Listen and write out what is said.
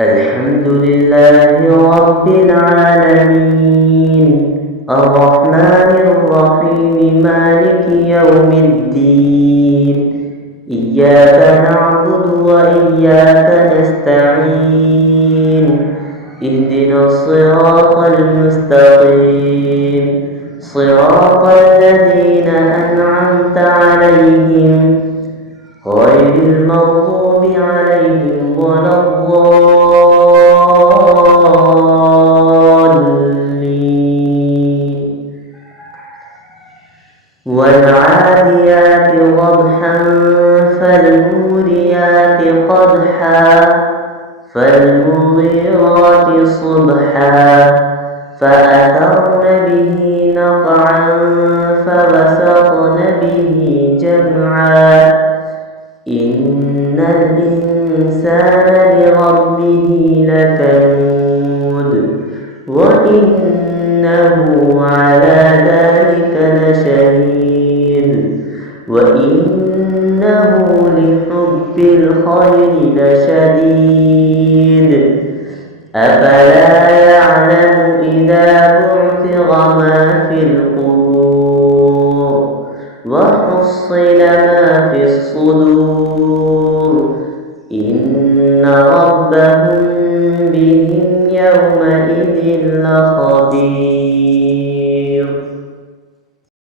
الحمد لله رب العالمين الرحمن الرحيم مالك يوم الدين إياك نعبد وإياك نستعين اهدنا الصراط المستقيم صراط الذين أنعمت عليهم غير المغضوب عليهم ولا الضالين. والعاديات ضبحا فالموريات قدحا فالمغيرات صبحا فأثرن به نقعا فوسطن به جمعا إن الإنسان لربه لكنود وإنه على ذلك لشهيد وإنه لحب الخير لشديد أفلا